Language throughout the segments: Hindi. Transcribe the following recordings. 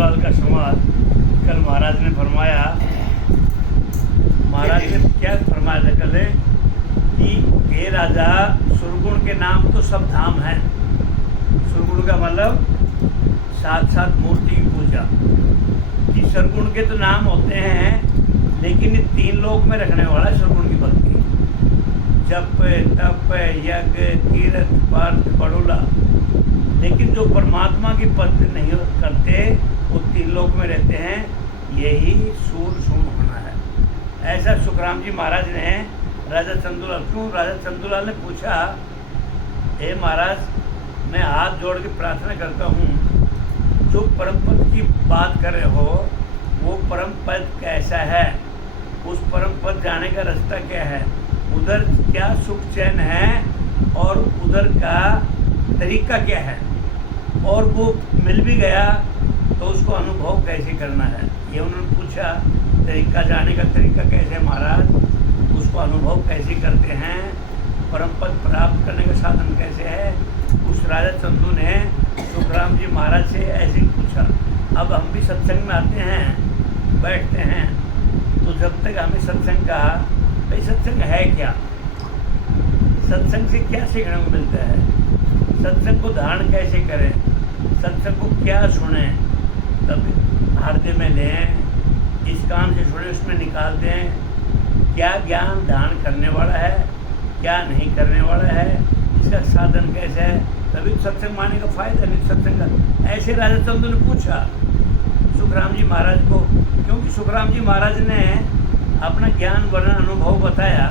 चंदूलाल का संवाद कल महाराज ने फरमाया। महाराज ने क्या फरमाया था कल कि हे राजा, सुरगुण के नाम तो सब धाम हैं। सुरगुण का मतलब साक्षात मूर्ति की पूजा। कि सरगुण के तो नाम होते हैं, लेकिन ये 3 लोक में रखने वाला सरगुण की भक्ति। जप, तप, यज्ञ, तीर्थ, व्रत, बड़ोला। लेकिन जो परमात्मा की पद नहीं करते वो 3 लोक में रहते हैं। यही सूर सुन होना है। ऐसा सुखराम जी महाराज ने राजा चंदूलाल राजा चंदूलाल ने पूछा, हे महाराज, मैं हाथ जोड़ के प्रार्थना करता हूँ, जो परम पद की बात कर रहे हो वो परम पद कैसा है? उस परम पद जाने का रास्ता क्या है? उधर क्या सुख चैन है और उधर का तरीका क्या है? और वो मिल भी गया तो उसको अनुभव कैसे करना है? ये उन्होंने पूछा। तरीका जाने का तरीका कैसे है महाराज? उसको अनुभव कैसे करते हैं? परम पद प्राप्त करने का साधन कैसे है? उस राजा चंदू ने सुखराम जी महाराज से ऐसे ही पूछा। अब हम भी सत्संग में आते हैं, बैठते हैं, तो जब तक हमें सत्संग का भाई सत्संग है क्या, सत्संग से क्या सीखने को मिलता है, सत्संग को धारण कैसे करें, सत्संग को क्या सुने, तब हृदय में लें, इस कान से सुने उसमें निकाल दें, क्या ज्ञान धारण करने वाला है, क्या नहीं करने वाला है, इसका साधन कैसे है, तभी सत्संग माने का फायदा नहीं सत्संग का। ऐसे राजा चंदू ने पूछा सुखराम जी महाराज को, क्योंकि सुखराम जी महाराज ने अपना ज्ञान वर्णन अनुभव बताया,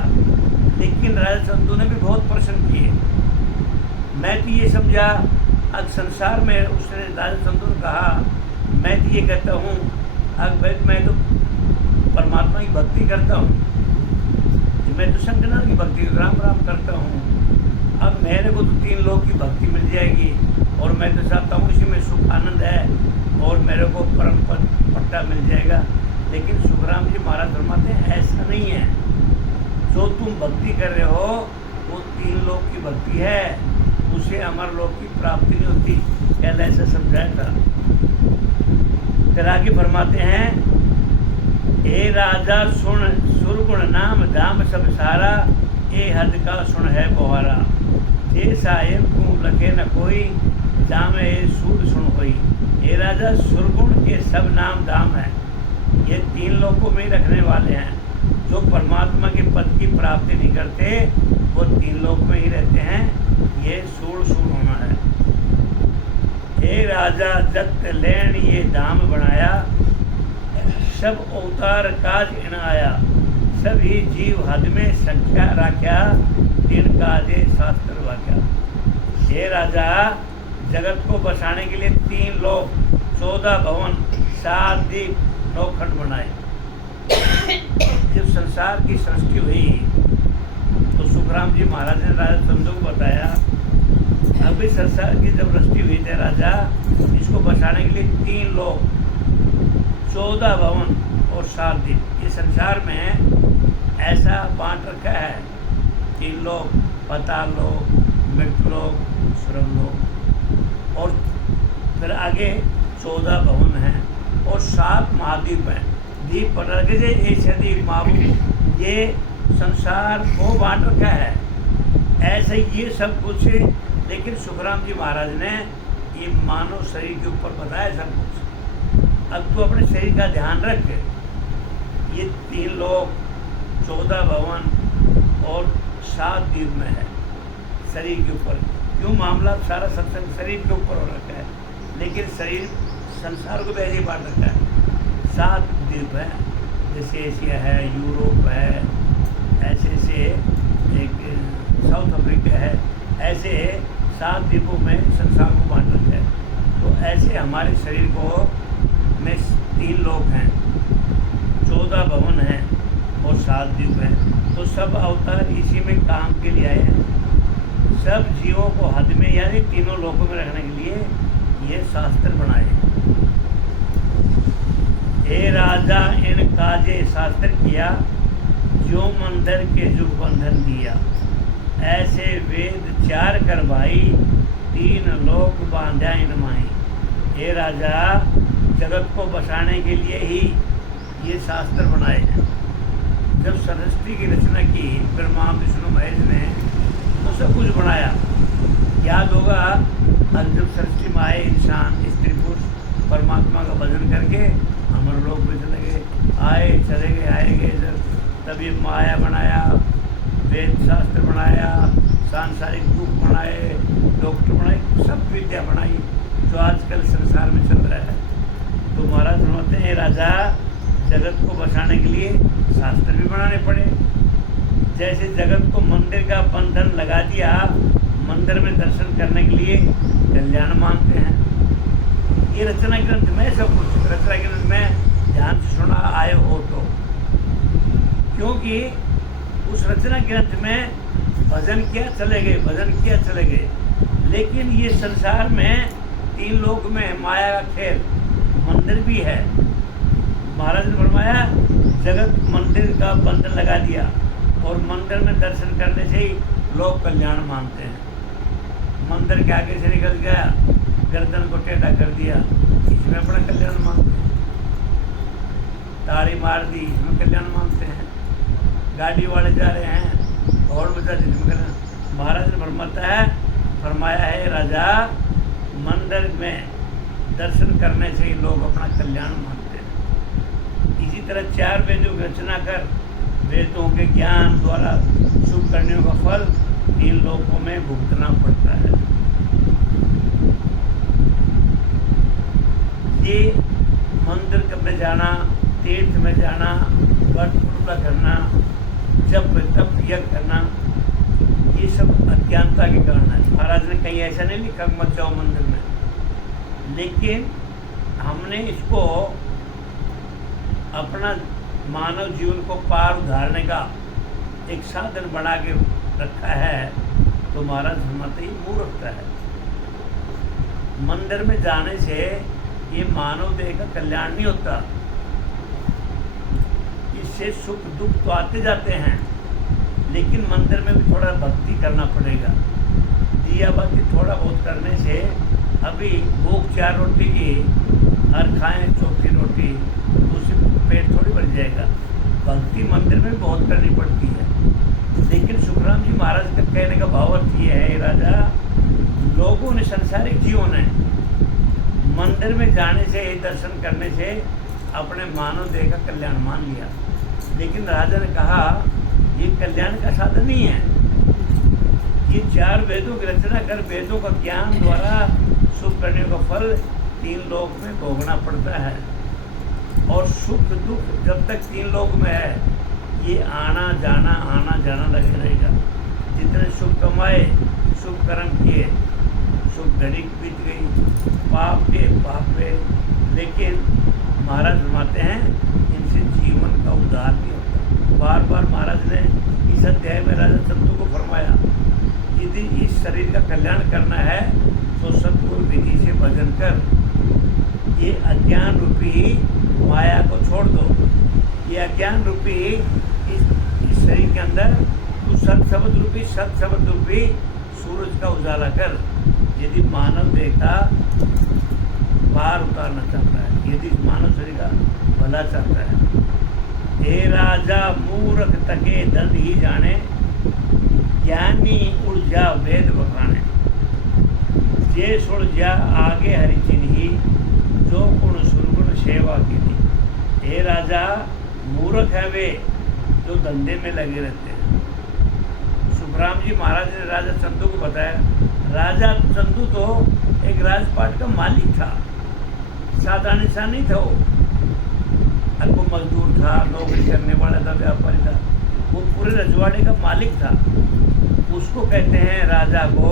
लेकिन राजा चंदू ने भी बहुत प्रश्न किए। मैं तो ये समझा, अब संसार में उसने राजा चंदू ने कहा, मैं तो ये कहता हूँ, अब मैं तो परमात्मा की भक्ति करता हूँ, मैं तो शंकरनाथ की भक्ति राम राम करता हूँ। अब मेरे को तो 3 लोग की भक्ति मिल जाएगी और मैं तो चाहता हूँ इसी में सुख आनंद है और मेरे को परम पद पट्टा मिल जाएगा। लेकिन सुखराम जी महाराज फरमाते हैं ऐसा नहीं है। जो तुम भक्ति कर रहे हो वो 3 लोक की भक्ति है, उसे अमर लोक की प्राप्ति नहीं होती। पहले ऐसा समझाया था। फिर आगे फरमाते हैं, हे राजा सुन सुरगुण नाम धाम सब सारा, ए हद का सुन है बोहारा। हे साहेब तू लखे न कोई, जामे ए सूद सुन होई। हे राजा, सुरगुण के सब नाम धाम हैं, ये 3 लोकों में रखने वाले हैं। जो परमात्मा के पद की प्राप्ति नहीं करते वो 3 लोक में ही रहते हैं। ये सूर सूर होना है। हे राजा, जत लेन ये धाम बनाया, सब अवतार काज इन आया। सभी जीव हद में संख्या राख्या, दिन काजे शास्त्र वाक्या। हे राजा, जगत को बसाने के लिए 3 लोक, 14 भवन, 7 दीप, 9 खंड बनाए। जब संसार की सृष्टि हुई तो सुखराम जी महाराज ने राजा चंदू को बताया, अभी संसार की जब सृष्टि हुई थी राजा, इसको बसाने के लिए 3 लोक, 14 भवन और 7 दीप। ये संसार में ऐसा बांट रखा है, 3 लोक, पाताल लोक, मृत्यु लोक, श्रम लोक, और फिर आगे 14 भवन हैं और 7 महाद्वीप हैं। दीप पट रखे थे, ऐसे दीप महाबू, ये संसार को बांट रखा है। ऐसे ये सब कुछ, लेकिन सुखराम जी महाराज ने ये मानव शरीर के ऊपर बताया सब कुछ। अब तो अपने शरीर का ध्यान रख, ये 3 लोक, 14 भवन और 7 द्वीप में है शरीर के ऊपर। क्यों मामला सारा सत्संग शरीर के ऊपर हो रखा है, लेकिन शरीर संसार को भी ऐसे बांट रखा है। 7 द्वीप है, जैसे एशिया है, यूरोप है, ऐसे एक साउथ अफ्रीका है, ऐसे 7 द्वीपों में संसार को बांट रखा है। तो ऐसे हमारे शरीर को में 3 लोक हैं, 14 भवन हैं और 7 द्वीप हैं। तो सब अवतार इसी में काम के लिए आए हैं। सब जीवों को हद में यानी 3 लोकों में रखने के लिए ये शास्त्र बनाए। हे राजा, इन काजे शास्त्र किया, जो मंदिर के जुग बंधन दिया। ऐसे वेद 4 कर भाई, 3 लोक बांध्या इन माही। हे राजा, जगत को बसाने के लिए ही ये शास्त्र बनाए हैं। जब सृष्टि की रचना की ब्रह्मा विष्णु महेश ने तो सब कुछ बनाया। याद होगा जब सृष्टि में आए इंसान स्त्री पुरुष परमात्मा का भजन करके अमर लोक में चले गए, आए चले गए, आए गए। तभी माया बनाया, वेद शास्त्र बनाया, सांसारिक दुख बनाए, डॉक्टर बनाए, सब विद्या बनाई जो आजकल संसार में चल रहा है। तो महाराज समझते हैं राजा जगत को बचाने के लिए शास्त्र भी बनाने पड़े। जैसे जगत को मंदिर का बंधन लगा दिया, मंदिर में दर्शन करने के लिए कल्याण मानते हैं। ये रचना ग्रंथ में सब कुछ रचना ग्रंथ में ध्यान से सुना आए हो तो, क्योंकि उस रचना ग्रंथ में भजन किया चले गए, भजन किया चले गए। लेकिन ये संसार में तीन लोक में माया का खेल, मंदिर भी है। महाराज ने फरमाया जगत मंदिर का बंधन लगा दिया और मंदिर में दर्शन करने से ही लोग कल्याण मानते हैं। मंदिर के आगे से निकल गया, गर्दन को टेढ़ा कर दिया, इसमें अपना कल्याण मानते हैं। ताड़ी मार दी, इसमें कल्याण मानते हैं। गाड़ी वाले जा रहे हैं और बचा जिसमें महाराज ने फरमाया है राजा मंदिर में दर्शन करने से ही लोग अपना कल्याण मानते हैं। इसी तरह चार वेदों की रचना कर वेदों के ज्ञान द्वारा शुभ कर्मियों का फल तीन लोकों में भुगतना पड़ता है। ये मंदिर में जाना, तीर्थ में जाना, व्रत पूर्वक करना, जब तप यज्ञ करना, ये सब अज्ञानता के कारण है। महाराज ने कहीं ऐसा नहीं लिखा मत जाओ मंदिर में, लेकिन हमने इसको अपना मानव जीवन को पार उधारने का एक साधन बना के रखा है। तो महाराज फरमाते ही मूर्खता है। मंदिर में जाने से ये मानव देह का कल्याण नहीं होता, इससे सुख दुख तो आते जाते हैं, लेकिन मंदिर में भी थोड़ा भक्ति करना पड़ेगा। दिया बाती थोड़ा बहुत करने से अभी भूख 4 रोटी की हर खाएं चौथी रोटी तो उससे पेट थोड़ी बढ़ जाएगा। भक्ति मंदिर में बहुत करनी पड़ती है। लेकिन सुखराम जी महाराज का कहने का भाव अर्थ ये है राजा, लोगों ने संसारिक जीवन है मंदिर में जाने से, दर्शन करने से अपने मानव देह का कल्याण मान लिया। लेकिन राजा ने कहा ये कल्याण का साधन नहीं है। ये चार वेदों की रचना कर वेदों का ज्ञान द्वारा शुभ करने का फल तीन लोक में भोगना पड़ता है। और सुख दुख जब तक तीन लोक में है ये आना जाना लगे रहेगा। जितने सुख कमाए, शुभ कर्म किए, शुभ घड़ी बीत गई, पाप के पाप पे, लेकिन महाराज फरमाते हैं इनसे जीवन का उद्धार नहीं होता। बार बार महाराज ने इस अध्याय में राजा चंदू को फरमाया यदि इस शरीर का कल्याण करना है तो सद्गुरु विधि से भजन कर, ये अज्ञान रूपी माया को छोड़ दो। ये अज्ञान रूपी इस शरीर के अंदर तू सत्शब्द रूपी सूरज का उजाला कर। यदि मानव देह का पार उतारना चाहता है, यदि मानव शरीर का भला चाहता है, हे राजा मूर्ख तके दंड ही जाने, ज्ञानी ऊर्जा वेद बखाने। जे सुन जा आगे हरि चिन्ही, जो गुण सुरगुण सेवा की थी। हे राजा मूर्ख है वे जो धंधे में लगे रहते हैं। सुखराम जी महाराज ने राजा चंदू को बताया राजा चंदू तो एक राजपाट का मालिक था, साधारण इंसान नहीं था वो। वो मजदूर था, नौकरी करने वाला था, व्यापारी था, वो पूरे रजवाड़े का मालिक था। उसको कहते हैं राजा को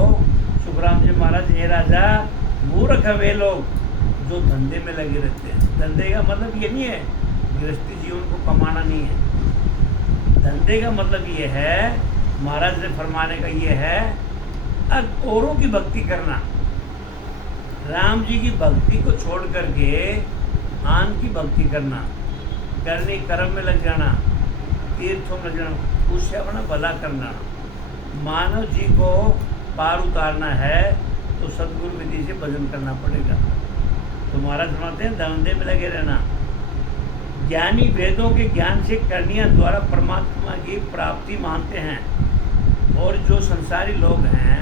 सुखराम जी महाराज, ये राजा मूर्ख है वे लोग जो धंधे में लगे रहते हैं। धंधे का मतलब ये नहीं है गृहस्थी जीवन को कमाना नहीं है। धंधे का मतलब ये है, महाराज ने फरमाने का ये है, अब औरों की भक्ति करना, राम जी की भक्ति को छोड़ करके आन की भक्ति करना, करने कर्म में लग जाना, तीर्थों में जाना, उससे अपना भला करना। मानव जी को पार उतारना है तो सद्गुरु विधि से भजन करना पड़ेगा। तुम्हारा सुनाते हैं धंधे में लगे रहना। ज्ञानी वेदों के ज्ञान से करणियां द्वारा परमात्मा की प्राप्ति मानते हैं, और जो संसारी लोग हैं,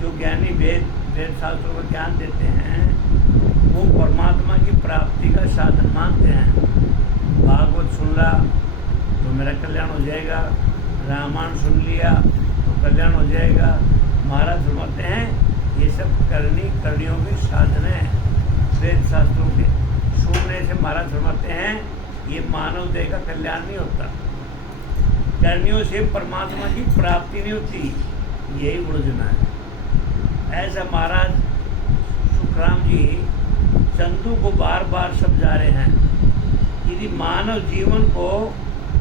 जो ज्ञानी वेद शास्त्रों का ज्ञान देते हैं, वो परमात्मा की प्राप्ति का साधन मानते हैं। भागवत सुन ला तो मेरा कल्याण हो जाएगा, रामायण सुन लिया तो कल्याण हो जाएगा। महाराज सुनाते हैं ये सब करणियों के साधन हैं वेद शास्त्रों के। सुनने से महाराज फरमाते हैं ये मानव देह का कल्याण नहीं होता, करणियों से परमात्मा की प्राप्ति नहीं होती, यही उलझना है। ऐसा महाराज सुखराम जी चंदू को बार बार समझा रहे हैं। यदि मानव जीवन को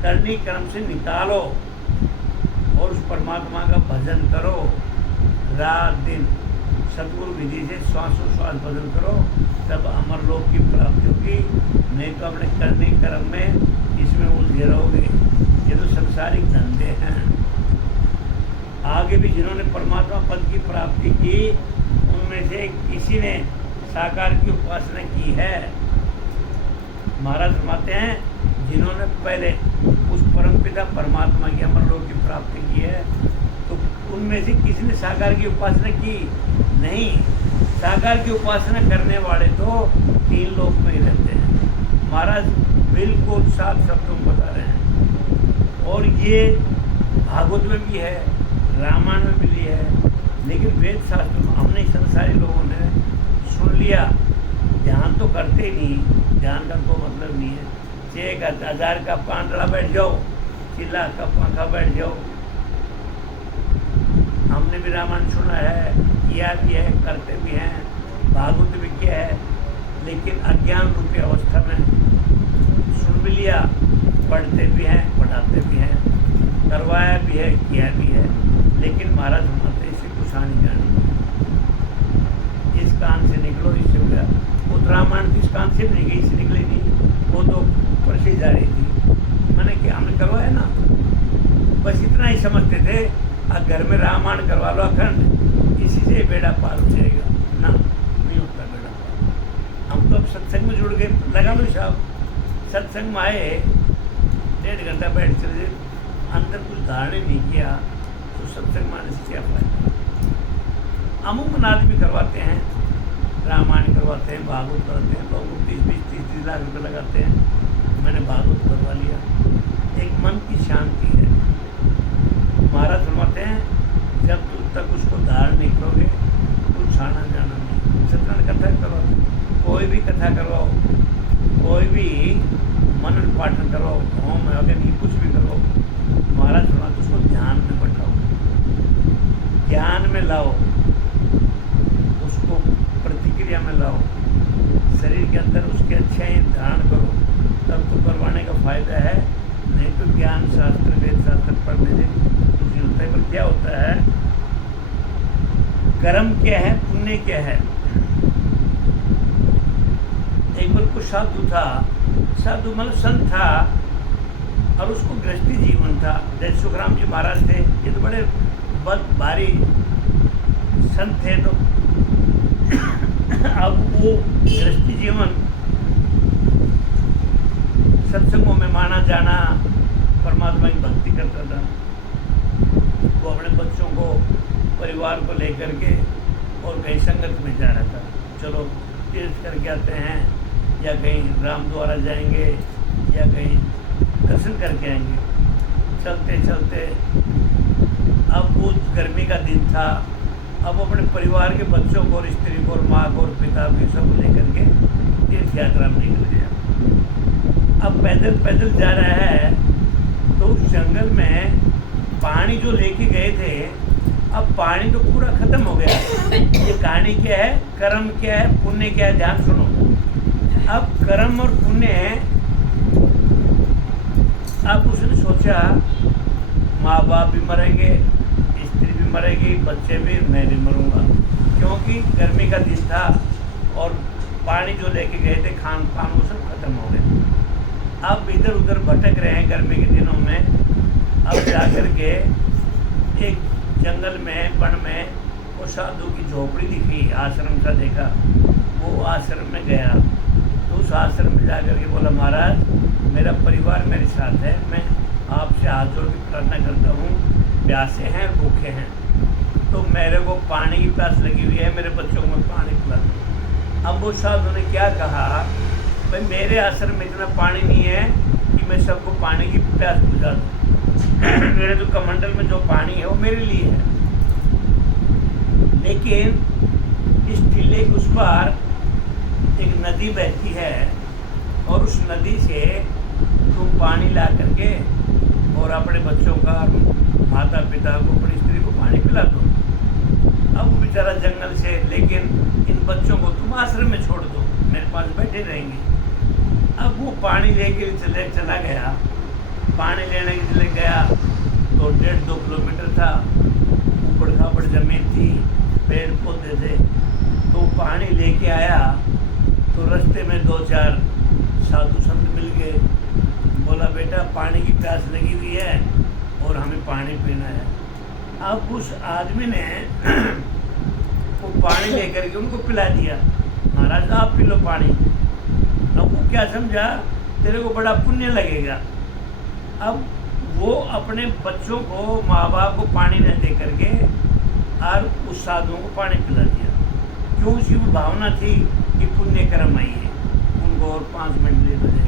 करनी कर्म से निकालो और उस परमात्मा का भजन करो, रात दिन सतगुरु विधि से श्वासोश्वास भजन करो, तब अमर लोक की प्राप्ति होगी। नहीं तो अपने करनी कर्म में इसमें उलझे रहोगे। ये तो संसारिक धंधे हैं। आगे भी जिन्होंने परमात्मा पद की प्राप्ति की, उनमें से किसी ने साकार की उपासना की है। महाराज फरमाते हैं जिन्होंने पहले उस परमपिता परमात्मा की अमर लोक की प्राप्ति की है, तो उनमें से किसी ने साकार की उपासना की नहीं। साकार की उपासना करने वाले तो 3 लोक में ही रहते हैं। महाराज बिल्कुल साफ शब्दों में बता रहे हैं, और ये भागवत में भी है, रामायण में भी है। लेकिन वेद शास्त्र में हमने संसारी लोगों ने सुन लिया, ध्यान तो करते ही नहीं। ध्यान का कोई मतलब नहीं है। 1000 का पांडड़ा बैठ जाओ, 6 लाख का पंखा बैठ जाओ। हमने भी रामायण सुना है, किया भी है, करते भी हैं, भागवत भी किया है, लेकिन अज्ञान रूपी अवस्था में सुन भी लिया, पढ़ते भी हैं, पढ़ाते भी हैं, करवाया भी है, किया भी है, लेकिन महाराज हमारे इससे कुछ हानि जानी। इस कान से निकलो, इससे हो गया। वो रामायण किस कान से नहीं गई, इससे निकली नहीं, वो तो ऊपर से जा रही थी। मैंने क्या हमने करवाया ना, बस इतना ही समझते थे। अब घर में रामायण करवा लो अखंड, इसी से बेड़ा पार हो जाएगा ना, नहीं होता बेड़ा पार। हम तो अब सत्संग में जुड़ गए, लगा लो साहब, सत्संग में आए, 1.5 घंटा बैठ चले, अंदर कुछ धारण नहीं किया, तो सत्संग माने से क्या फायदा। अमूमन आदमी करवाते हैं, रामायण करवाते हैं, भागवत करवाते हैं, लोग 20-30 लाख रुपये लगाते हैं। मैंने भागवत करवा लिया, एक मन की शांति है। महाराज फरमाते हैं जब तक उसको धारण नहीं करोगे, कुछ आना जाना नहीं। सत्संग कथा करो, कोई भी कथा करवाओ, कोई भी मनन पाठन करवाओ, होम अग्नि कुछ भी करो, महाराज फरमाते उसको ध्यान में बैठाओ, ज्ञान में लाओ, उसको प्रतिक्रिया में लाओ, शरीर के अंदर उसके अच्छाई धारण करो, तब तो करवाने का फायदा है। नहीं तो ज्ञान शास्त्र वेद शास्त्र पढ़ने से कुछ नहीं होता है। पर क्या होता है, कर्म क्या है, पुण्य क्या है। एक बार कुछ साधु था, साधु मतलब संत था, और उसको गृहस्थी जीवन था। जैसे सुखराम जी महाराज थे, ये तो बड़े बहुत भारी संत थे। तो अब वो गृहस्थी जीवन सत्संगों में माना जाना, परमात्मा की भक्ति करता था। वो अपने बच्चों को, परिवार को लेकर के और कहीं संगत में जा रहा था। चलो तीर्थ करके आते हैं, या कहीं राम द्वारा जाएंगे, या कहीं दर्शन करके आएंगे। चलते चलते अब वो गर्मी का दिन था, अब अपने परिवार के बच्चों को और स्त्री को और माँ को और पिता को सब लेकर के तीर्थ यात्रा में निकल गया। अब पैदल पैदल जा रहा है, तो उस जंगल में पानी जो लेके गए थे, अब पानी तो पूरा खत्म हो गया। ये कहानी क्या है, कर्म क्या है, पुण्य क्या है, ध्यान सुनो। अब कर्म और पुण्य है। अब उसने सोचा माँ बाप भी मरेंगे, स्त्री भी मरेगी, बच्चे भी, मैं भी मरूंगा, क्योंकि गर्मी का दिन था और पानी जो लेके गए थे, खान पान वो सब खत्म हो गए। अब इधर उधर भटक रहे हैं गर्मी के दिनों में। अब जाकर के एक जंगल में, वन में, वो साधु की झोपड़ी दिखी, आश्रम सा देखा। वो आश्रम में गया तो उस आश्रम में जा कर के बोला, महाराज मेरा परिवार मेरे साथ है, मैं आपसे हाथ जोड़ के प्रार्थना करता हूँ, प्यासे हैं भूखे हैं, तो मेरे को पानी की प्यास लगी हुई है, मेरे बच्चों को मैं पानी पिला दूँ। अब वो साधु ने क्या कहा, भाई मेरे आश्रम में इतना पानी नहीं है कि मैं सबको पानी की प्यास बुझा दूँ। मेरे तो कमंडल में जो पानी है वो मेरे लिए है, लेकिन इस टीले के उस पार एक नदी बहती है और उस नदी से तुम पानी ला करके और अपने बच्चों का, माता पिता को, अपनी स्त्री को पानी पिला दो। अब वो बेचारा जंगल से, लेकिन इन बच्चों को तुम आश्रम में छोड़ दो, मेरे पास बैठे रहेंगे। अब वो पानी लेके चला गया, पानी लेने के लिए गया तो 1.5-2 किलोमीटर था, ऊपर खापड़ जमीन थी, पेड़ पौधे थे, तो पानी लेके आया तो रास्ते में 2-4 साधु संत मिल गए। बोला, बेटा पानी की प्यास लगी हुई है और हमें पानी पीना है। अब उस आदमी ने वो पानी लेकर के उनको पिला दिया, महाराज आप पी लो पानी। अब वो क्या समझा, तेरे को बड़ा पुण्य लगेगा। अब वो अपने बच्चों को, माँ बाप को पानी न दे करके और उस साधुओं को पानी पिला दिया। क्यों? उसकी वो भावना थी कि पुण्य कर्म आई है, उनको और 5 मिनट ले जाएंगे।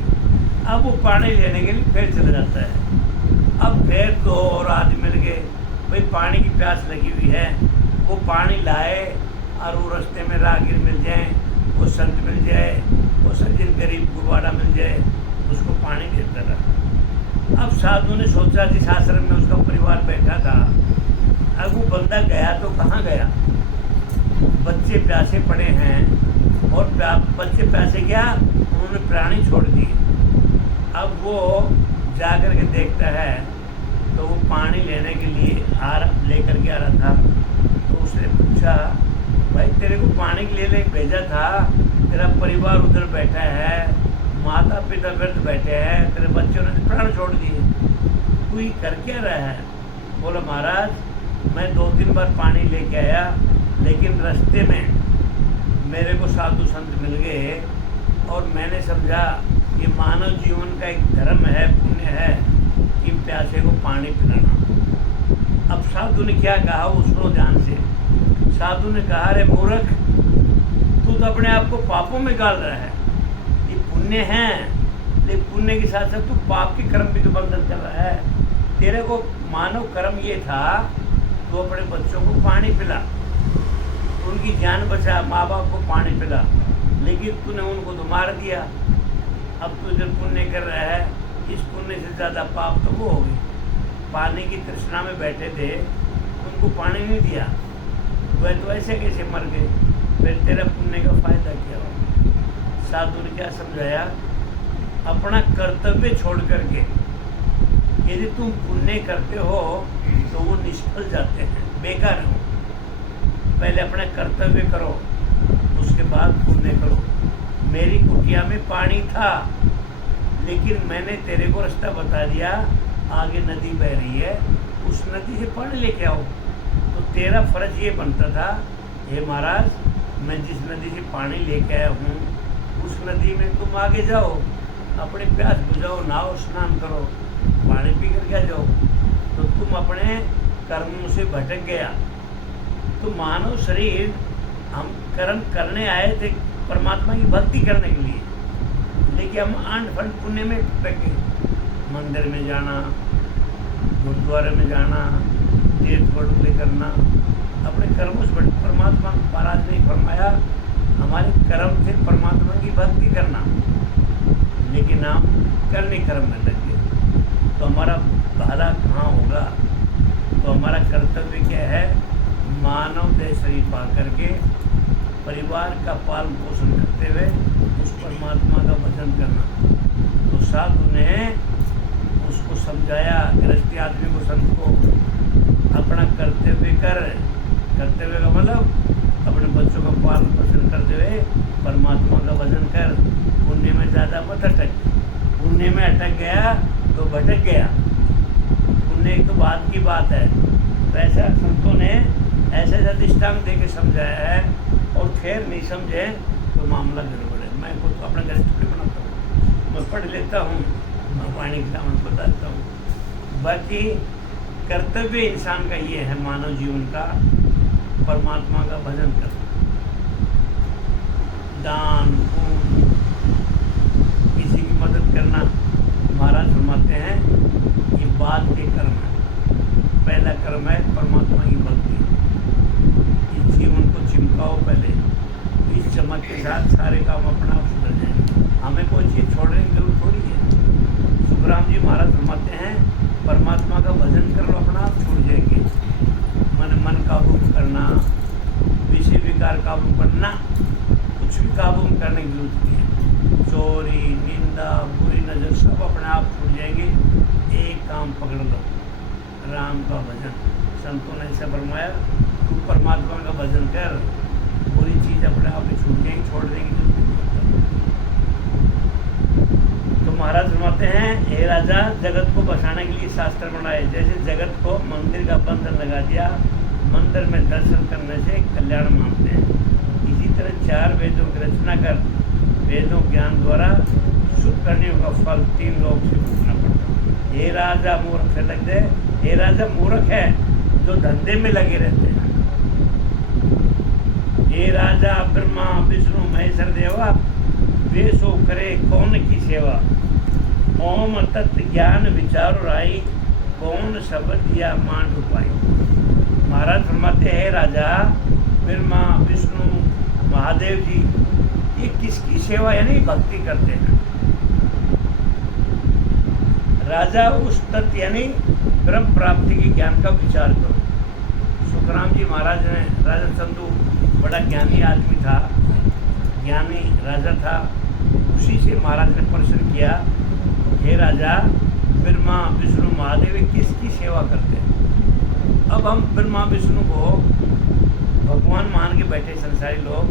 अब वो पानी लेने के लिए फिर चला जाता है। अब फिर 2 और आदमी मिल गए, भाई पानी की प्यास लगी हुई है, वो पानी लाए और वो रास्ते में राहगीर मिल जाए, वो संत मिल जाए, वो सज्जन गरीब गुरवाड़ा मिल जाए, उसको पानी देता रहा। अब साधु ने सोचा, जिस आश्रम में उसका परिवार बैठा था, अब वो बंदा गया तो कहाँ गया, बच्चे प्यासे पड़े हैं और बच्चे प्यासे क्या, उन्होंने प्राणी छोड़ दिए। अब वो जाकर के देखता है तो वो पानी लेने के लिए लेकर के आ रहा था। तो उसने पूछा, भाई तेरे को पानी के लिए भेजा था, तेरा परिवार उधर बैठा है, माता पिता वृद्ध बैठे हैं, तेरे बच्चों ने प्राण छोड़ दिए, तू ही कर क्या रहा है? बोला, महाराज मैं 2-3 बार पानी लेके आया, लेकिन रास्ते में मेरे को साधु संत मिल गए और मैंने समझा ये मानव जीवन का एक धर्म है, पुण्य है कि प्यासे को पानी पिलाना। अब साधु ने क्या कहा, वो सुनो ध्यान से। साधु ने कहा, अरे मूर्ख, तू तो अपने आप को पापों में डाल रहा है, ये पुण्य है, लेकिन पुण्य के साथ साथ तू पाप के कर्म भी तो बंधन कर रहा है। तेरे को मानव कर्म ये था, तू अपने बच्चों को पानी पिला, उनकी जान बचा, माँ बाप को पानी पिला, लेकिन तूने उनको तो मार दिया। अब तू जो पुण्य कर रहा है, इस पुण्य से ज़्यादा पाप तो वो हो गई। पानी की तृष्णा में बैठे थे, उनको पानी नहीं दिया, वह तो ऐसे कैसे मर गए, फिर तेरा पुण्य का फायदा क्या हो? साधु ने क्या समझाया, अपना कर्तव्य छोड़ करके यदि तुम पुण्य करते हो तो वो निष्फल जाते हैं, बेकार हो। पहले अपना कर्तव्य करो, उसके बाद पुण्य करो। मेरी कुटिया में पानी था, लेकिन मैंने तेरे को रास्ता बता दिया, आगे नदी बह रही है, उस नदी से पानी लेके आओ। तो तेरा फर्ज ये बनता था, हे महाराज मैं जिस नदी से पानी लेके आया हूँ, उस नदी में तुम आगे जाओ, अपने प्यास बुझाओ, नहाओ, स्नान करो, पानी पी कर क्या जाओ। तो तुम अपने कर्मों से भटक गया। तो मानव शरीर हम कर्म करने आए थे परमात्मा की भक्ति करने के लिए, लेकिन हम आंट फंड पुण्य में भटक गए। मंदिर में जाना, गुरुद्वारे में जाना, तीर्थ बड़ूले करना, अपने कर्मों से परमात्मा महाराज ने फरमाया हमारे कर्म थे परमात्मा की भक्ति करना, लेकिन हम करने कर्म में लग गए। तो हमारा भला कहाँ होगा? तो हमारा कर्तव्य क्या है? मानव देह शरीर पा करके परिवार का पालन पोषण करते हुए उस परमात्मा का भजन करना। तो साधु ने उसको समझाया, गृहस्थी आदमी को, संत को, अपना कर्तव्य कर, कर्तव्य का मतलब अपने बच्चों का पालन पोषण करते हुए परमात्मा का भजन कर, पुण्य में ज़्यादा मत अटक। पुण्य में अटक गया तो भटक गया, पुण्य एक तो बात की बात है। तो ऐसा संतों ने ऐसे दृष्टांत दे के समझाया है, और फिर नहीं समझे तो मामला गड़बड़ है। मैं खुद अपने घर थोड़ी बनाता हूँ, मैं पढ़ लेता हूँ, मैं वाणी का मैं बताता हूँ। बाकी कर्तव्य इंसान का ये है, मानव जीवन का, परमात्मा का भजन करना, दान पुण्य, किसी की मदद करना। महाराज फरमाते हैं ये बाद के कर्म है, पहला कर्म है परमात्मा की भक्ति। इस जीवन को चिमकाओ पहले, इस चमक के साथ सारे काम अपना आप सुधर जाएंगे। हमें कोई चीज़ छोड़ने की जरूरत थोड़ी है। सुखराम जी महाराज फरमाते हैं परमात्मा का भजन कर लो, अपना आप छूट जाएंगे। मन काबू करना, विषय विकार काबू करना, कुछ भी काबू में करने की जरूरत नहीं है। चोरी, निंदा, बुरी नज़र सब अपने आप छूट जाएंगे। एक काम पकड़ लो, राम का भजन। संतों ने ऐसा फरमाया, तू परमात्मा का भजन कर, बुरी चीज़ अपने आप ही छूट जाएंगी, छोड़ देंगी जरूरत नहीं। तो महाराज फरमाते हैं, हे राजा, जगत को बसाने के लिए शास्त्र बनाए। जैसे जगत को मंदिर का बंधन लगा दिया, मंदिर में दर्शन करने से कल्याण मानते हैं, इसी तरह 4 वेदों की रचना कर वेदों ज्ञान द्वारा सुख करने का फल 3 लोग से भोगना पड़ता। हे राजा मूर्ख से लग दे, हे राजा मूर्ख है जो धंधे में लगे रहते हैं। हे राजा ब्रह्मा विष्णु महेश्वर देवा, वे सो करे कौन की सेवा। ओम तत्व ज्ञान विचारो राई, कौन शब्द या मान उपाई। महाराज फरमाते हैं राजा ब्रह्मा विष्णु महादेव जी ये किसकी सेवा यानी भक्ति करते हैं। राजा उस तत्व यानी ब्रह्म प्राप्ति के ज्ञान का विचार करो। सुखराम जी महाराज ने, राजा चंदू बड़ा ज्ञानी आदमी था, ज्ञानी राजा था, उसी से महाराज ने प्रश्न किया, हे राजा ब्रह्मा विष्णु महादेव किसकी सेवा करते हैं। अब हम ब्रह्मा विष्णु को भगवान मान के बैठे संसारी लोग,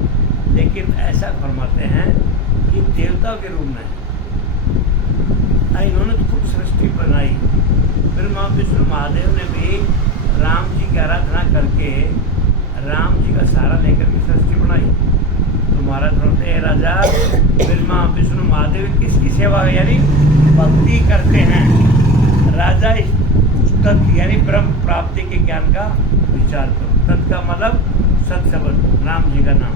लेकिन ऐसा फरमाते हैं कि देवता के रूप में इन्होंने खुद सृष्टि बनाई। ब्रह्मा विष्णु महादेव ने भी राम जी की आराधना करके राम जी का सहारा लेकर के सृष्टि बनाई। तो महाराज बोलते हैं राजा ब्रह्मा विष्णु महादेव किसकी सेवा है यानी भक्ति करते हैं। राजा उस तत्व यानी ब्रह्म प्राप्ति के ज्ञान का विचार करो। तत्व का मतलब सत शब्द, राम जी का नाम।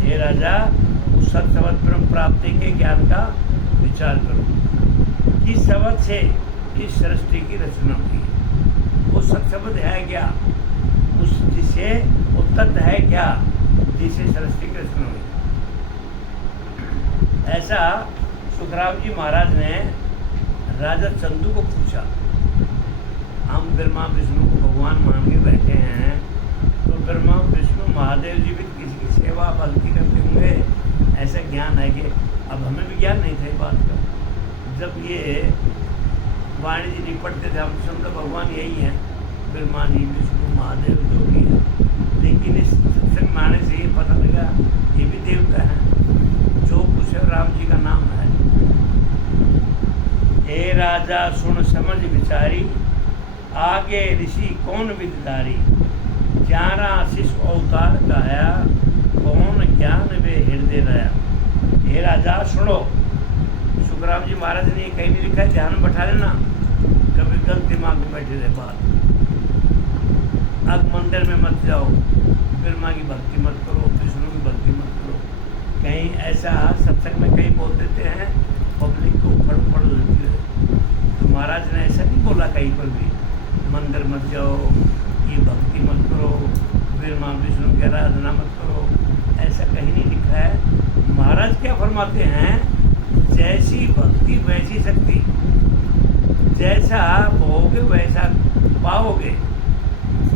हे राजा उस सत शब्द ब्रह्म प्राप्ति के ज्ञान का विचार करो। किस शब्द से इस सृष्टि की रचना हुई है, वो सत शब्द है क्या, उस जिसे वो तत्व है क्या जिसे सृष्टि की रचना हुई। ऐसा सुखराम जी महाराज ने राजा चंदू को पूछा, हम ब्रह्मा विष्णु को भगवान मान के बैठे हैं, तो ब्रह्मा विष्णु महादेव जी भी किसी की सेवा भक्ति करते होंगे, ऐसा ज्ञान है कि अब हमें भी ज्ञान नहीं था ये बात का। जब ये वाणी जी निपटते थे हम समझो भगवान यही हैं, ब्रह्मा जी विष्णु महादेव जो भी है, लेकिन इस सत्संग में आने से ये पता लगा ये भी देवता हैं, जो कुछ है राम जी का नाम है। हे राजा सुन समझ विचारी, आगे ऋषि कौन विदधारी, 11 शिष्य अवतार गाया, कौन ज्ञान वे हृदय दया। हे राजा सुनो, सुखराम जी महाराज ने कहीं नहीं लिखा है, ध्यान में बैठा लेना, कभी गलत दिमाग में बैठे रहे बात। अब मंदिर में मत जाओ, ब्रह्मा की भक्ति मत करो, विष्णु की भक्ति मत करो। कहीं ऐसा सत्संग में कहीं बोल देते हैं, पब्लिक को फड़ देती है। तो महाराज ने ऐसा नहीं बोला कहीं पर भी, मंदिर मत जाओ, ये भक्ति मत करो, ब्रह्मा विष्णु की आराधना मत करो, ऐसा कहीं नहीं लिखा है। महाराज क्या फरमाते हैं, जैसी भक्ति वैसी शक्ति, जैसा भोगे वैसा पाओगे।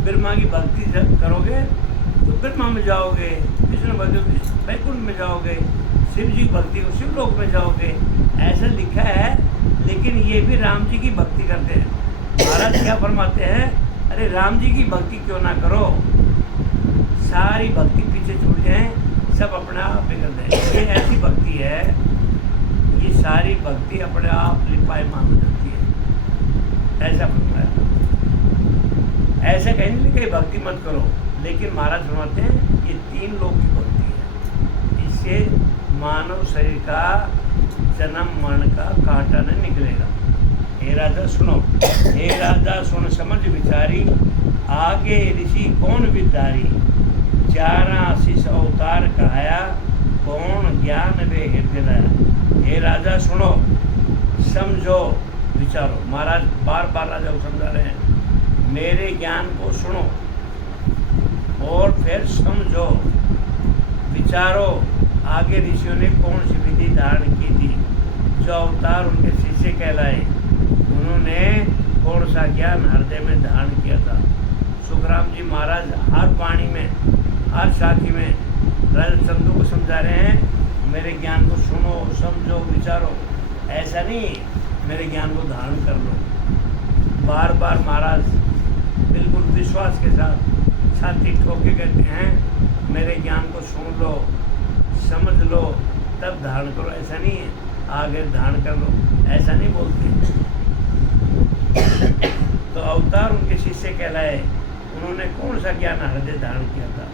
ब्रह्मा की भक्ति जब करोगे तो ब्रह्मा में जाओगे, विष्णु भक्ति वैकुंठ में जाओगे, शिव जी की भक्ति को शिवलोक में जाओगे, ऐसा लिखा है। लेकिन ये भी राम जी की भक्ति करते हैं। महाराज क्या फरमाते हैं, अरे राम जी की भक्ति क्यों ना करो, सारी भक्ति पीछे छूट जाए, सब अपने आप बिगड़ जाए। ये ऐसी भक्ति है, ये सारी भक्ति अपने आप लिपायमान हो जाती है, ऐसा फरमाया। ऐसा कहीं नहीं कि भक्ति मत करो, लेकिन महाराज फरमाते हैं ये 3 लोग की भक्ति है, इस इससे मानव शरीर का जन्म मरण का कांटा न निकलेगा। हे राजा सुनो, हे राजा सुन समझ विचारी, आगे ऋषि कौन विदारी, 84 अवतार कहाया, कौन ज्ञान वे हृदय लाया। हे राजा सुनो, समझो, विचारो। महाराज बार बार राजा को समझा रहे हैं, मेरे ज्ञान को सुनो और फिर समझो, विचारो। आगे ऋषियों ने कौन सी विधि धारण की थी, जो अवतार उनके शिष्य कहलाए, उन्होंने कौन सा ज्ञान हृदय में धारण किया था। सुखराम जी महाराज हर वाणी में, हर साखी में राजा चंदू को समझा रहे हैं, मेरे ज्ञान को सुनो, समझो, विचारो। ऐसा नहीं मेरे ज्ञान को धारण कर लो। बार बार महाराज बिल्कुल विश्वास के साथ छाती ठोके कहते हैं, मेरे ज्ञान को सुन लो, समझ लो, तब धारण करो। ऐसा नहीं है आगे धारण कर लो, ऐसा नहीं बोलते। तो अवतार उनके शिष्य कहलाए, उन्होंने कौन सा ज्ञान हृदय धारण किया था।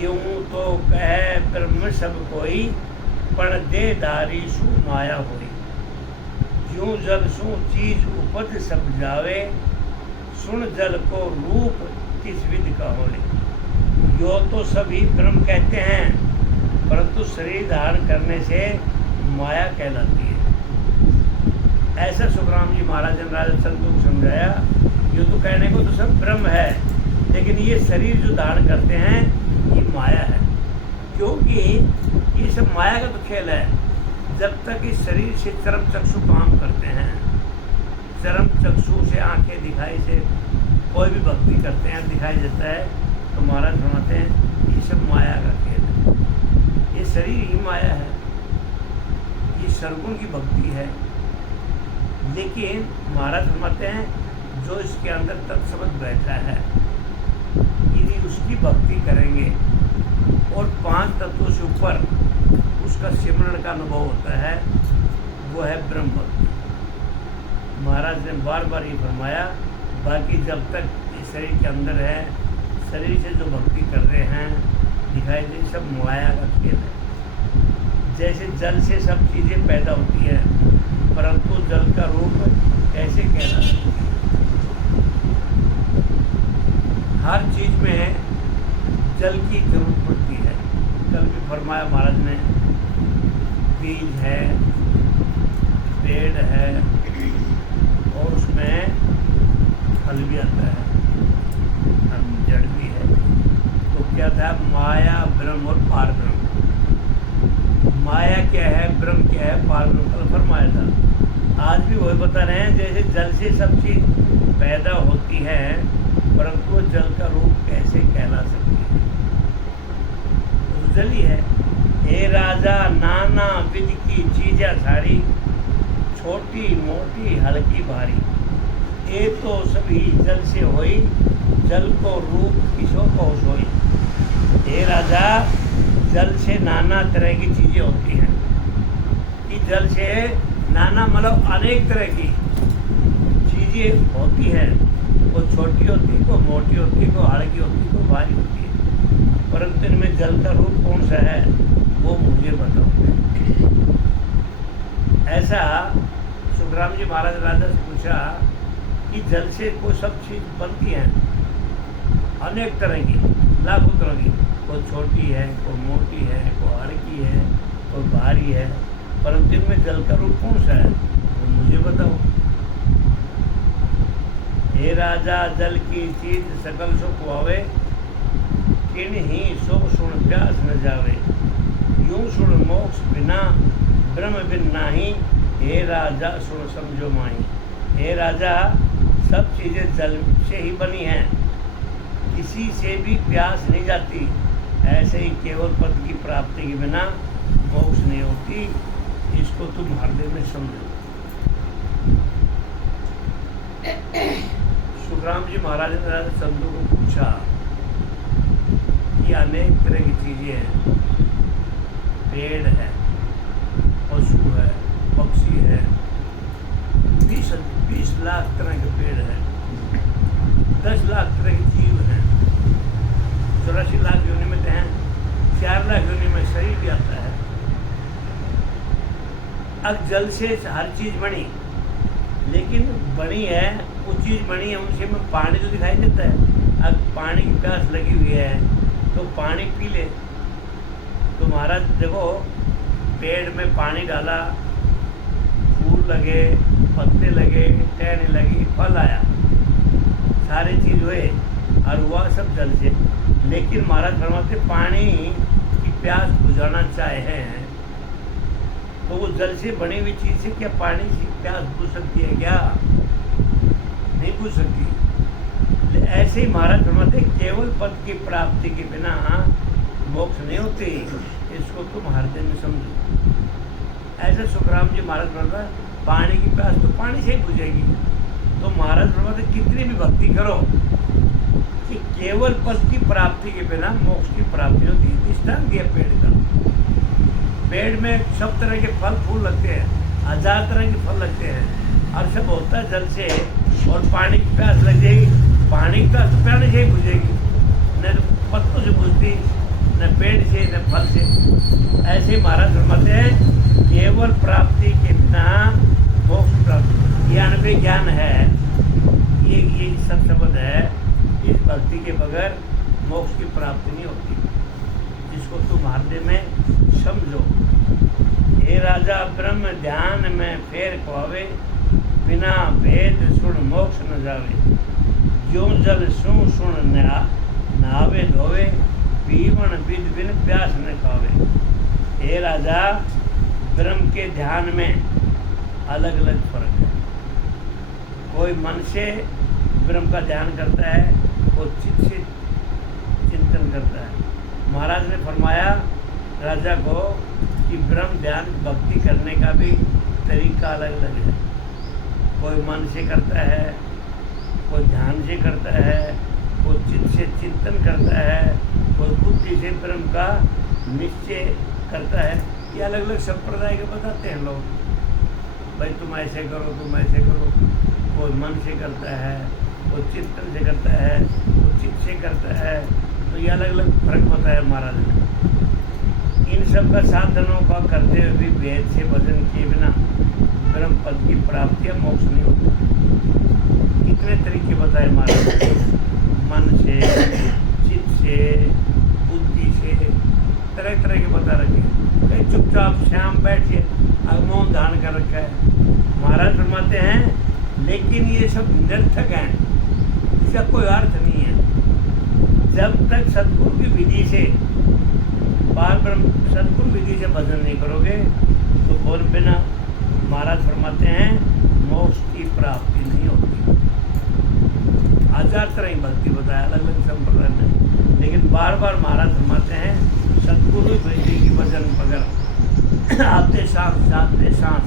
यूं तो कहे ब्रह्म सब कोई, पण देदारी सु माया होई, यूं जल सु चीज उपज सब जावे, सुन जल को रूप किस विधि का होले। यो तो सभी ब्रह्म कहते हैं, परंतु शरीर धारण करने से माया कहलाती है। ऐसा सुखराम जी महाराज ने राजा चंदू को समझाया। यो तो कहने को तो सब ब्रह्म है, लेकिन ये शरीर जो धारण करते हैं ये माया है, क्योंकि ये सब माया का तो खेल है। जब तक इस शरीर से चरम चक्षु काम करते हैं, चरम चक्षु से आंखें दिखाई से कोई भी भक्ति करते हैं, दिखाई देता है, तो महाराज फरमाते हैं ये सब माया का खेल है। ये शरीर ही माया है, ये सरगुण की भक्ति है। लेकिन महाराज फरमाते हैं जो इसके अंदर तत्समझ बैठा है, यदि उसकी भक्ति करेंगे और 5 तत्वों से ऊपर उसका सिमरण का अनुभव होता है, वो है ब्रह्म भक्ति। महाराज ने बार बार ये फरमाया। बाकी जब तक इस शरीर के अंदर है, शरीर से जो भक्ति कर रहे हैं, दिखाई दे, सब माया का खेल है। जैसे जल से सब चीज़ें पैदा होती हैं, परंतु जल का रूप कैसे कहना सकती है। हर चीज़ में जल की जरूरत पड़ती है। कल भी फरमाया महाराज ने, बीज है, पेड़ है और उसमें फल भी आता है, जड़ भी है। तो क्या था, माया ब्रह्म और पार ब्रह्म। माया क्या है, ब्रह्म क्या है, पार ब्रह्म कल फरमाया था। आज भी वही बता रहे हैं, जैसे जल से सब चीज़ पैदा होती है, परंतु वो जल का रूप कैसे कहला सकती है, तो जल ही है। हे राजा नाना विधि की चीजा सारी, छोटी मोटी हल्की भारी, ये तो सभी जल से होई, जल को रूप किसो को सोई। हे राजा, जल से नाना तरह की चीज़ें होती हैं, कि जल से नाना मतलब अनेक तरह की चीज़ें होती हैं। वो छोटी होती है, को मोटी होती है, को हल्की होती है, को भारी होती है, परंतु इनमें जल का रूप कौन सा है वो मुझे बताओ। ऐसा सुखराम जी महाराज राजा से पूछा कि जल से कोई सब चीज़ बनती है, अनेक तरह की, लाखों तरह की, कोई छोटी है, कोई मोटी है, कोई हल्की है, कोई भारी है, परंतु इनमें जल का रूप कौन सा है वो मुझे बताओ। हे राजा, जल की चीज सकल सुख आवे, किन ही सो सुन प्यास न जावे, यूं सुन मोक्ष बिना ब्रह्म बिन नाही, हे राजा सुन समझो माही। हे राजा, सब चीज़ें जल से ही बनी हैं, किसी से भी प्यास नहीं जाती। ऐसे ही केवल पद की प्राप्ति के बिना मोक्ष नहीं होती, इसको तुम हृदय में समझो। सुखराम जी महाराज ने राजा चंदू को पूछा कि अनेक तरह की चीज़ें हैं, पेड़ है, पशु है, पक्षी है, 20 लाख तरह के पेड़ हैं, 10 लाख तरह के जीव हैं, 84 लाख योनि में हैं, 4 लाख योनि में शरीर भी आता है। अब जल से हर चीज बनी, लेकिन बनी है वो चीज बनी है उनसे में पानी तो दिखाई देता है। अब पानी की प्यास लगी हुई है तो पानी पी ले। तो महाराज देखो, पेड़ में पानी डाला, फूल लगे, पत्ते लगे, टहनी लगी, फल आया, सारी चीज हुए और हुआ सब जल से। लेकिन महाराज फरमाते पानी की प्यास बुझाना चाहे हैं तो वो जल से बनी हुई चीज से क्या पानी की प्यास बुझ सकती है क्या? नहीं बुझ सकती। ऐसे ही महाराज फरमाते केवल पद की प्राप्ति के बिना मोक्ष नहीं होते, इसको तुम हृदय में समझो। ऐसे सुखराम जी महाराज फरमाते पानी की प्यास तो पानी से ही बुझेगी। तो महाराज फरमाते कितनी भी भक्ति करो कि केवल पद की प्राप्ति के बिना मोक्ष की प्राप्ति होती है। दृष्टांत दिया पेड़ का। पेड़ में सब तरह के फल फूल लगते हैं, 1000 तरह के फल लगते हैं और सब होता है जल से। और पानी की प्यास लग जाएगी, पानी की प्यास तो पानी से ही बुझेगी, न तो पत्तों से बुझती, न पेड़ से, न फल से। ऐसे ही महाराज फरमाते हैं केवल प्राप्ति के बिना मोक्ष प्राप्ति। ये अनुभव ज्ञान है, ये सब शब्द है। इस भक्ति के बगैर मोक्ष की प्राप्ति नहीं होती, जिसको तुम हृदय में समझो। हे राजा ब्रह्म ध्यान में फेर पावे, बिना भेद सुन मोक्ष न जावे। जो जल सुन नहावे धोवे, पीवन विद बिन प्यास न खावे। हे राजा, ब्रह्म के ध्यान में अलग अलग फर्क है। कोई मन से ब्रह्म का ध्यान करता है, कोई चित्त से चिंतन करता है। महाराज ने फरमाया राजा को कि ब्रह्म ध्यान भक्ति करने का भी तरीका अलग अलग है। कोई मन से करता है, कोई ध्यान से करता है, कोई चित्त से चिंतन करता है, कोई बुद्धि से ब्रह्म का निश्चय करता है। ये अलग अलग संप्रदाय के बताते हैं लोग, भाई तुम ऐसे करो, तुम ऐसे करो। कोई मन से करता है, कोई चिंतन से करता है, कोई चित्त से करता है। तो ये अलग अलग फर्क बताया महाराज ने। इन सब का साधनों का करते हुए भी वेद से भजन किए बिना ब्रह्म पद की प्राप्ति या मोक्ष नहीं होता। कितने तरीके बताए महाराज ने, मन से, चित्त से, बुद्धि से, तरह तरह के बता रखे। कहीं चुपचाप श्याम बैठिए, मौन धारण कर रखा है। महाराज फरमाते हैं लेकिन ये सब निरर्थक हैं, इसका कोई अर्थ नहीं है। जब तक सदगुरु की विधि से बार ब्रह्म सदगुरु विधि से भजन नहीं करोगे तो बोल बिना महाराज फरमाते हैं मोक्ष की प्राप्ति नहीं होती। 1000 तरह की भक्ति बताया अलग अलग संप्रदाय में, लेकिन बार बार महाराज फरमाते हैं सदगुरु विधि की भजन बगैर आते सांस जाते सांस,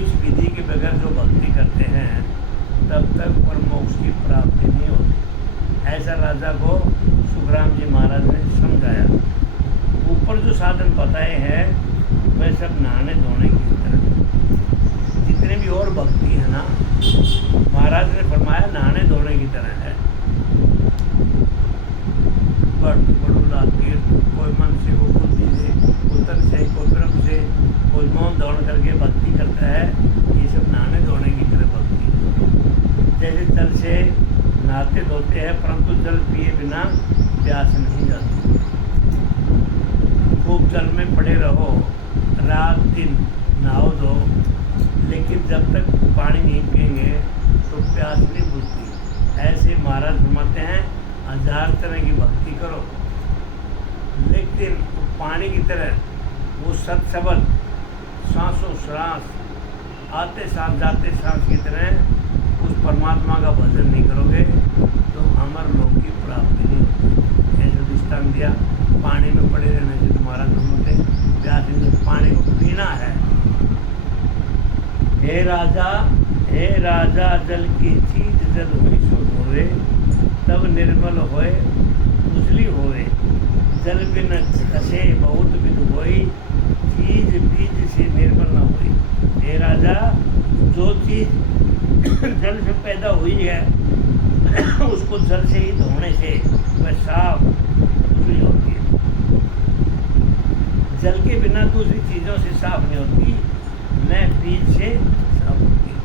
इस विधि के बगैर जो भक्ति करते हैं तब तक पर मोक्ष की प्राप्ति नहीं होती। ऐसा राजा को सुखराम जी महाराज ने समझाया। ऊपर जो साधन बताए हैं वह सब नहाने धोने की तरह, जितने भी और भक्ति है ना, महाराज ने फरमाया नहाने धोने की तरह है। कोई मन से, कोई बुद्धि से, कोई तन से, कोई ब्रह्म से, कोई मौन धारण करके भक्ति करता है। ये सब नहाने धोने की तरह भक्ति। जैसे जल से नहाते धोते हैं परंतु जल पिए बिना प्यास नहीं जाती। खूब जल में पड़े रहो, रात दिन नहाओ धो, लेकिन जब तक पानी नहीं पिएंगे तो प्यास नहीं बुझती। ऐसे महाराज फरमाते हैं 1000 तरह की भक्ति करो, लेकिन पानी की तरह वो सत्सबल सांसों सांस आते सांस जाते सांस की तरह उस परमात्मा का भजन नहीं करोगे तो अमर लोक की प्राप्ति नहीं होती। ऐसा दृष्टांत दिया, पानी में पड़े रहने से तुम्हारा होते प्यास नहीं, पानी को पीना है। हे राजा जल की चीज जल हुई सो धोवे, तब निर्मल होए उजली होए। जल बिन कसे बहुत विध होई, चीज बीज से निर्मल न होई। हे राजा, जो चीज जल से पैदा हुई है उसको जल से ही धोने से वह साफ उजली होती है। बिना दूसरी चीज़ों से साफ नहीं होती, न बीज से साफ होती।